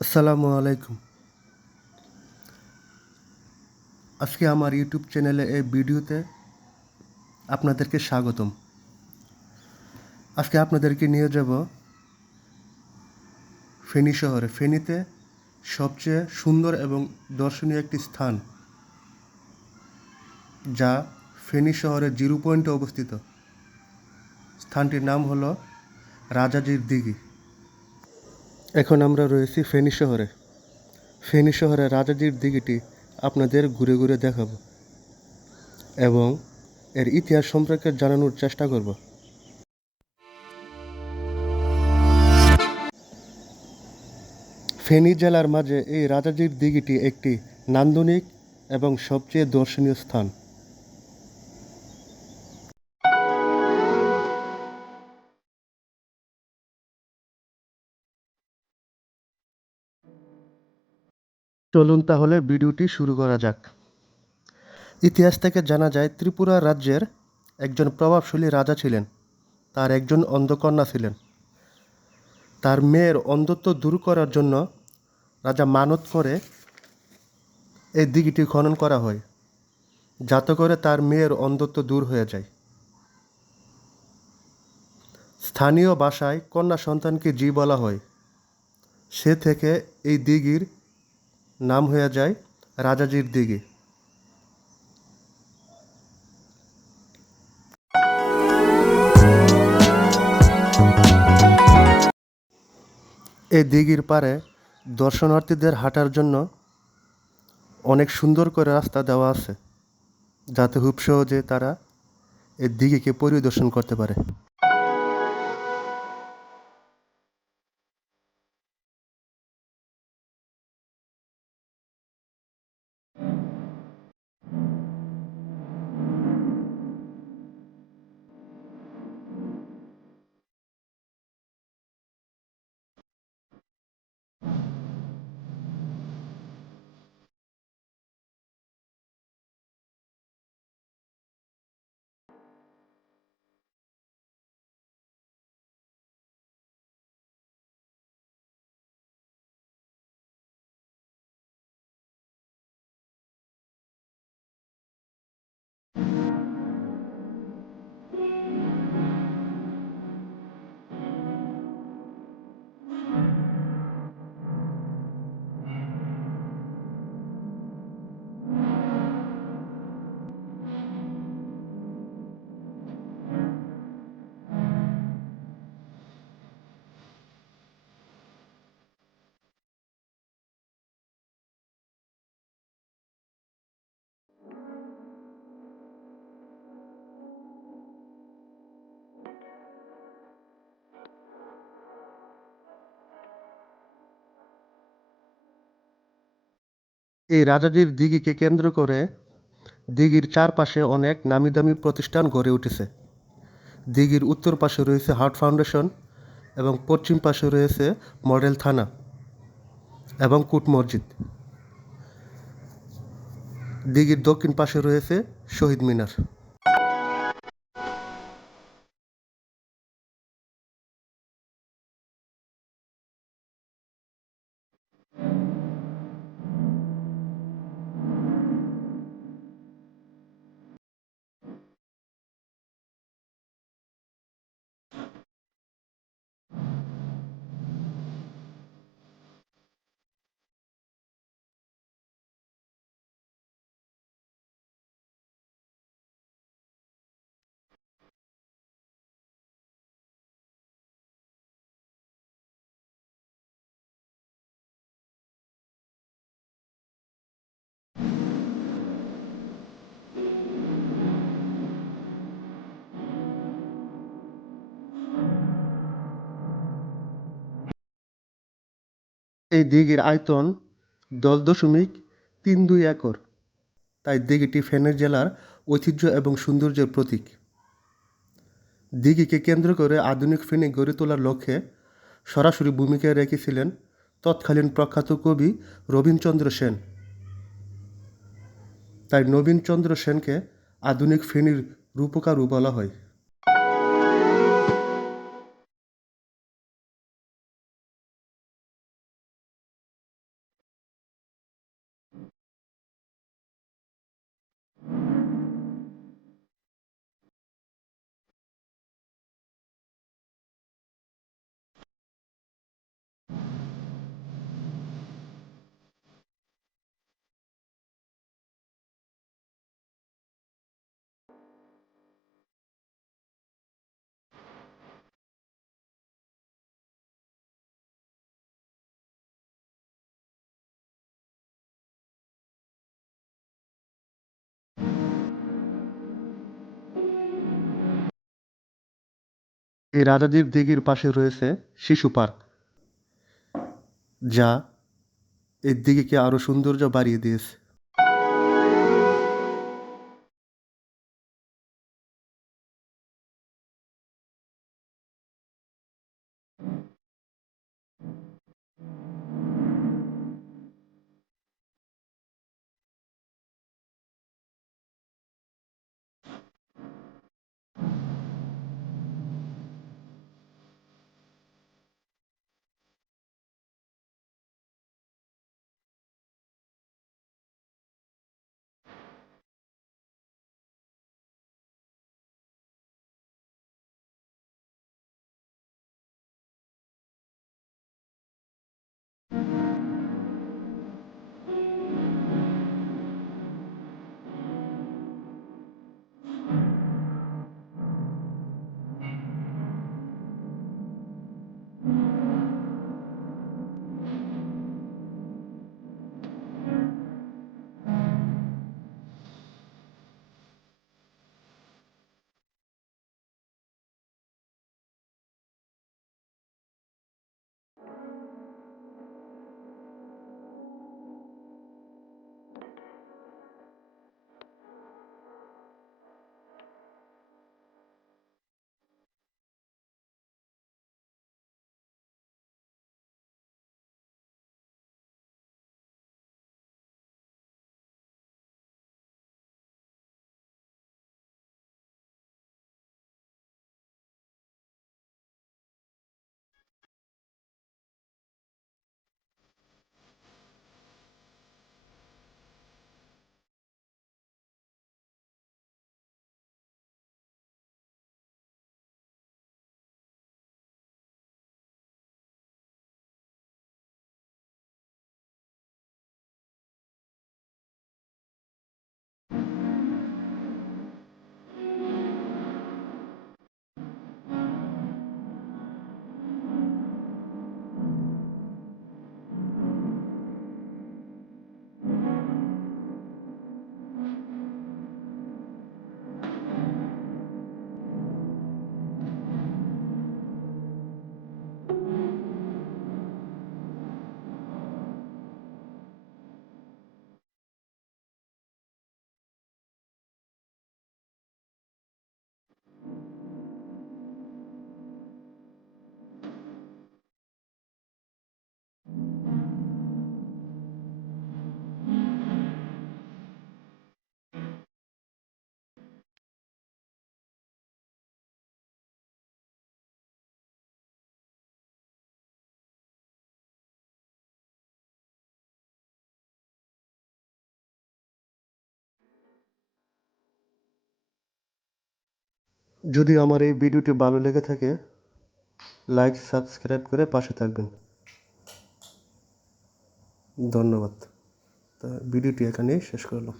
আসসালামু আলাইকুম। আজকে আমার ইউটিউব চ্যানেলে এই ভিডিওতে আপনাদেরকে স্বাগতম। আজকে আপনাদেরকে নিয়ে যাব ফেনী শহরে। ফেনীতে সবচেয়ে সুন্দর এবং দর্শনীয় একটি স্থান, যা ফেনী শহরের জিরো পয়েন্টে অবস্থিত। স্থানটির নাম হলো রাজাজির দিঘি। এখন আমরা রয়েছি ফেনী শহরে। ফেনী শহরে রাজাজির দিঘিটি আপনাদের ঘুরে ঘুরে দেখাবো এবং এর ইতিহাস সম্পর্কে জানানোর চেষ্টা করব। ফেনী জেলার মাঝে এই রাজাজির দিঘিটি একটি নান্দনিক এবং সবচেয়ে দর্শনীয় স্থান। চলুন তাহলে ভিডিওটি শুরু করা যাক। ইতিহাস থেকে জানা যায় ত্রিপুরা রাজ্যের একজন প্রভাবশালী রাজা ছিলেন। তার একজন অন্ধকন্যা ছিলেন। তার মেয়ের অন্ধত্ব দূর করার জন্য রাজা মানত করে এই দিঘিটি খনন করা হয়, যাতে করে তার মেয়ের অন্ধত্ব দূর হয়ে যায়। স্থানীয় ভাষায় কন্যা সন্তানকে জি বলা হয়। সে থেকে এই দিঘির নাম হয়ে যায় রাজাজির দিঘি। এই দিঘির পাড়ে দর্শনার্থীদের হাঁটার জন্য অনেক সুন্দর করে রাস্তা দেওয়া আছে, যাতে খুব সহজে তারা এই দিঘিকে পরিদর্শন করতে পারে। এই রাজাজির দিঘিকে কেন্দ্র করে দিঘির চারপাশে অনেক নামিদামি প্রতিষ্ঠান গড়ে উঠেছে। দিঘির উত্তর পাশে রয়েছে হার্ট ফাউন্ডেশন এবং পশ্চিম পাশে রয়েছে মডেল থানা এবং কুট মসজিদ। দিঘির দক্ষিণ পাশে রয়েছে শহীদ মিনার। এই দিঘির আয়তন 10.32 একর। তাই দিঘিটি ফেনী জেলার ঐতিহ্য এবং সৌন্দর্যের প্রতীক। দিঘিকে কেন্দ্র করে আধুনিক ফেনী গড়ে তোলার লক্ষ্যে সরাসরি ভূমিকা রেখেছিলেন তৎকালীন প্রখ্যাত কবি রবীন্দ্রচন্দ্র সেন। তাই নবীনচন্দ্র সেনকে আধুনিক ফেনীর রূপকারও বলা হয়। এই রাজাজির দিঘির পাশে রয়েছে শিশু পার্ক, যা এই দিঘিকে আরও সৌন্দর্য বাড়িয়ে দিয়েছে। যদি আমার এই ভিডিওটি ভালো লেগে থাকে, লাইক সাবস্ক্রাইব করে পাশে থাকবেন। ধন্যবাদ। তা ভিডিওটি এখানেই শেষ করলাম।